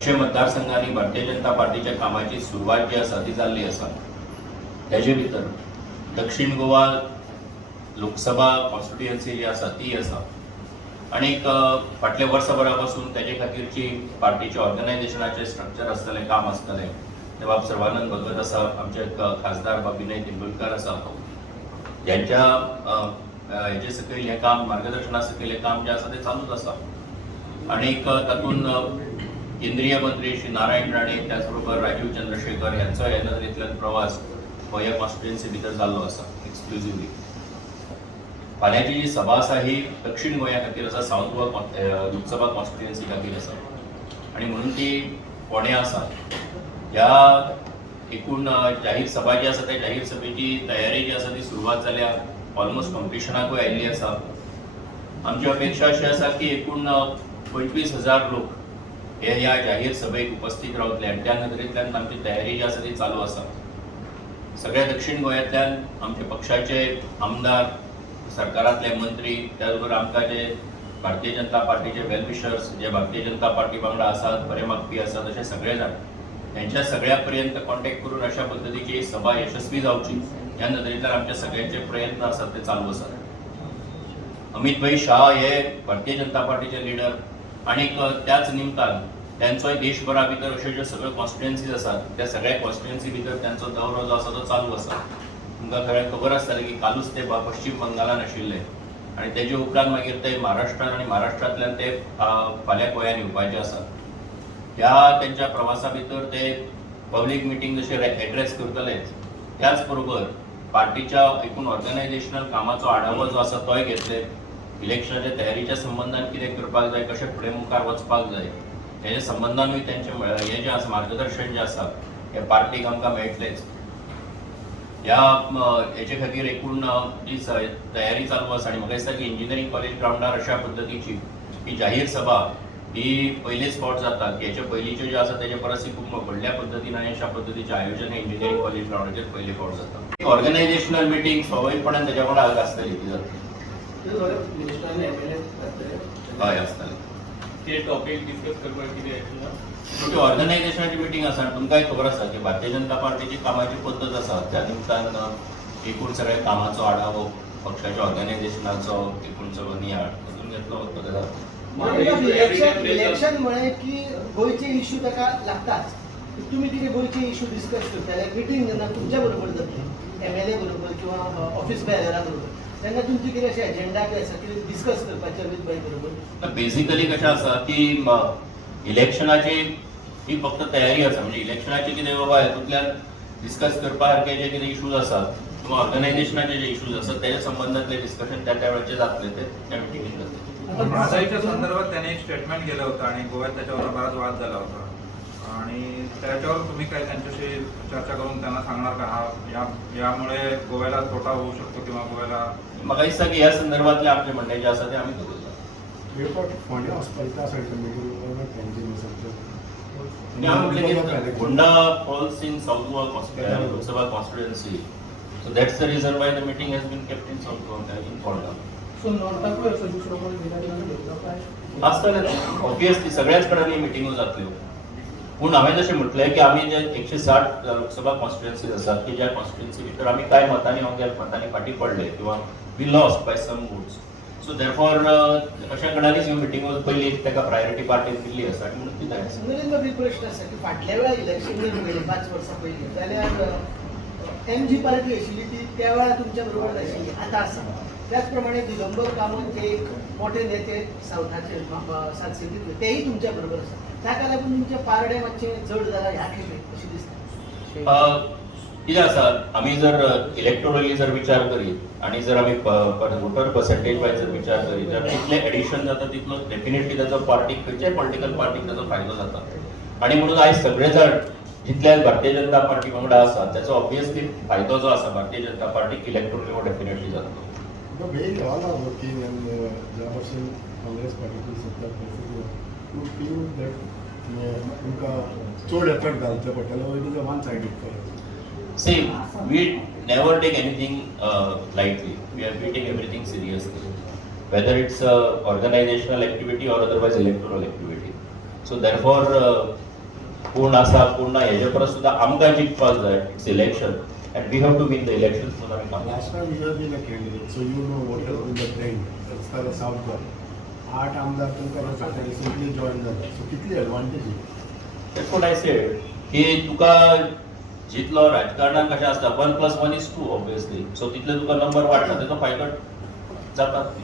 मतदारसंघांनी भारतीय जनता पार्टीच्या कामाची सुरुवात जी आसा ती जाल्ली आसा. तेजे भितर दक्षिण गोवा लोकसभा कॉन्स्टिट्युएन्सी जी आसा ती आसा आणि फाटले वर्सभरा पासून तेजे खातीरची पार्टीच्या ऑर्गनायझेशनाचे स्ट्रक्चर आसतलें, काम आसतलें. ते बाब सर्वानंद भगत आसा, आमचे खासदार विनय तेंडुलकर आसा, ज्यांच्या हेजे सकयल हें काम, मार्गदर्शना सकयल हें काम जें आसा तें चालूच आसा. आणि तातूंत केंद्रीय मंत्री श्री नारायण राणे, त्याचबरोबर राजीव चंद्रशेखर यांचो ह्या नदरेंतल्यान प्रवास हो ह्या कॉन्स्टिट्युएन्सी भितर जाल्लो आसा एक्सक्लुझिवली. फाल्यांची जी सभा आसा ही दक्षिण गोंया खातीर आसा, साऊथ गोवा लोकसभा कॉन्स्टिट्युएन्सी खातीर आसा आणि म्हणून ती फोंड्या आसा. ह्या एकूण जाहीर सभा जी आसा त्या जाहीर सभेची तयारी जी आसा ती सुरवात जाल्या, ऑलमोस्ट कंप्लिशनाकूय आयिल्ली आसा. आमची अपेक्षा अशी आसा की एकूण 25,000 लोक हे ह्या जाहीर सभेक उपस्थित रावतले आणि त्या नदरेंतल्यान आमची तयारी जी आसा ती चालू आसा. सगळ्या दक्षिण गोंयांतल्यान आमचे पक्षाचे आमदार, सरकारांतले मंत्री, त्याचबरोबर आमकां जे भारतीय जनता पार्टीचे वेलविशर्स, जे भारतीय जनता पार्टी वांगडा आसात, बरे मागपी आसात, अशे सगळे जाण त्यांच्या सगळ्या पर्यंत कॉन्टॅक्ट करून अशा पद्दतीची सभा यशस्वी जावची ह्या नदरेंतल्यान आमचे सगळ्यांचे प्रयत्न आसात ते चालू आसात. अमित भाई शाह हे भारतीय जनता पार्टीचे लिडर आणि त्याच निमतान त्यांचोय देशभरा भितर अशे ज्यो सगळ्यो कॉन्स्टिट्युएन्सीज आसात त्या सगळ्या कॉन्स्टिट्युएन्सी भितर त्यांचो दौरो जो आसा तो चालू आसा. तुमकां खबर आसतलें की कालूच ते पश्चिम बंगालान आशिल्ले आणि तेजे उपरांत मागीर ते महाराष्ट्रान आणि महाराष्ट्रांतल्यान ते फाल्यां गोंयान येवपाचे आसात. ह्या त्यांच्या प्रवासा भितर ते पब्लीक मिटींग जशे एड्रेस करतलेच, त्याच बरोबर पार्टीच्या एकूण ऑर्गनायझेशनल कामाचो आढावो जो आसा तोय घेतले. इलेक्शनाच्या तयारीच्या संबंधान कितें करपाक जाय, कशें फुडें मुखार वचपाक जाय हेजे संबंधानूय तेंचे हें जें आसा मार्गदर्शन जें आसा हें पार्टीक आमकां मेळटलेंच. ह्या हेचे खातीर एकूण जी तयारी चालू आसा आणि म्हाका दिसता की इंजिनियरींग कॉलेज ग्राउंडार अशा पद्दतीची ही जाहीर सभा ही पयलेच फावट जाता. हेचे पयलींच्यो ज्यो आसा तेजे परस खूब व्हडल्या पद्दतीन आनी अशा पद्दतीचें आयोजन इंजिनियरींग कॉलेज ग्राउंडाचेर पयले फावट जाता. ऑर्गनायझेशनल मिटींग स्वाभाविकपणान तेच्या वांगडा आसतली ती जातली. हय आसतलें. ते टॉपिक डिस्कस करपाक कितें ऑर्गनायझेशनाची मिटींग आसा. तुमकांय खबर आसा की भारतीय जनता पार्टीची कामाची पद्दत आसा, त्या निमतान एकूण सगळ्या कामाचो आढावो, पक्षाच्या ऑर्गनायझेशनाचो एकूण सगळो नियाळ अजून घेतलो वता जाता. इलेक्शन म्हळें की गोंयचे इश्यू ताका लागताच. तुम्ही कितें गोंयचे इश्यू डिस्कस करता, मिटींग जेन्ना तुमच्या बरोबर जातली MLA बरोबर किंवा ऑफिस बॅलरा बरोबर, तेन्ना तुमची कितें अशें एजेंडा कितें आसा, कितें डिस्कस करपाचें अमित भाई बरोबर? बेसिकली कशें आसा की इलेक्शनाची ही फक्त तयारी आसा. म्हणजे इलेक्शनाची कितें बाबा हेतूंतल्यान डिस्कस करपा सारके जे कितें इश्यूज आसात किंवा ऑर्गनायझेशनाचे जे इश्यूज आसात त्याच्या संबंधातले डिस्कशन त्या वेळेचे जातले ते त्या मिटिंगेत जातले. महागाईच्या संदर्भात त्याने एक स्टेटमेंट केलं होतं आणि गोव्यात त्याच्यावर बराच वाद झाला होता आणि त्याच्यावर तुम्ही काय त्यांच्याशी चर्चा करून त्यांना सांगणार का यामुळे गोव्याला तोटा होऊ शकतो किंवा गोव्याला? म्हाका दिसता की ह्या संदर्भातले आमचे म्हणणे जे आसा ते आमी करूया. Honda falls in South Goa Lok Sabha constituency, so that's the reason why the meeting has been kept in South Goa in Honda. So नॉर्थाकूय असो दुसरो कोण भितर आसतलें ऑब्वियसली सगळ्याच कडेन मिटिंगो जातल्यो. पूण हांवें जशें म्हटलें की आमी जे 160 लोकसभा कॉन्स्टिट्युएन्सीज आसात की ज्या कॉन्स्टिट्युएन्सी भितर आमी कांय मतांनी मतांनी फाटीं पडले किंवा we lost by some votes. So therefore अशा कडांनीच ह्यो मिटिंगो पयली ताका प्रायोरिटी पार्टीन दिल्ली आसा आणि म्हणून ती जाय आसा. नरेंद्र भाई प्रश्न आसा की फाटल्या वेळा इलेक्शन गेले 5 वर्सां पयलीं जाल्यार MG पार्टी आशिल्ली ती त्या वेळा तुमच्या बरोबर नाशिल्ली, आतां आसा. त्याचप्रमाणे दिगंबर कामत जे एक मोठे नेते सावथाचे सातशेंतले तेही तुमच्या बरोबर आसा. ताका लागून तुमचे पारडे मातशे चड जाला ह्या खेपे अशें दिसता. कितें आसा, आमी जर इलेक्टोरली जर विचार करीत आणि जर आमी वोटर पर्सेंटेज वायज जर विचार करीत जाल्यार जितले एडिशन जाता तितलो डेफिनेटली ताचो पार्टीक खंयच्याय पॉलिटिकल पार्टीक ताचो फायदो जाता. आणि म्हणून आयज सगळे जण जितल्या भारतीय जनता पार्टी वांगडा आसा त्याचो ऑब्वियसली फायदो जो आसा भारतीय जनता पार्टीक इलेक्टोरली हो डेफिनेटली जातलो. Very all are working and ज्या भाशेन काँग्रेस पार्टीची सत्ता परिस्थिती टू फील दॅट तुमकां चड एफर्ट घालचे पडटले वो it is a one sided for. See, we never take anything lightly. We are taking everything seriously, whether it's organizational activity or otherwise electoral activity. So therefore, कोण आसा कोण ना हेजे परस सुद्दां आमकां जिखपाक जाय. It's election and we have to win the election म्हणून आमी काम Last time you have been a candidate, so you know what has been the trend as far as South goes. 8 आमदार तुमकां रिसेंटली जॉईन जाले, so कितली advantage? That's what I said. की तुका जितलो राजकारणात कशें आसता 1+1 is 2 obviously. So title Tuka number वाडटा तेजो फायदो जातात.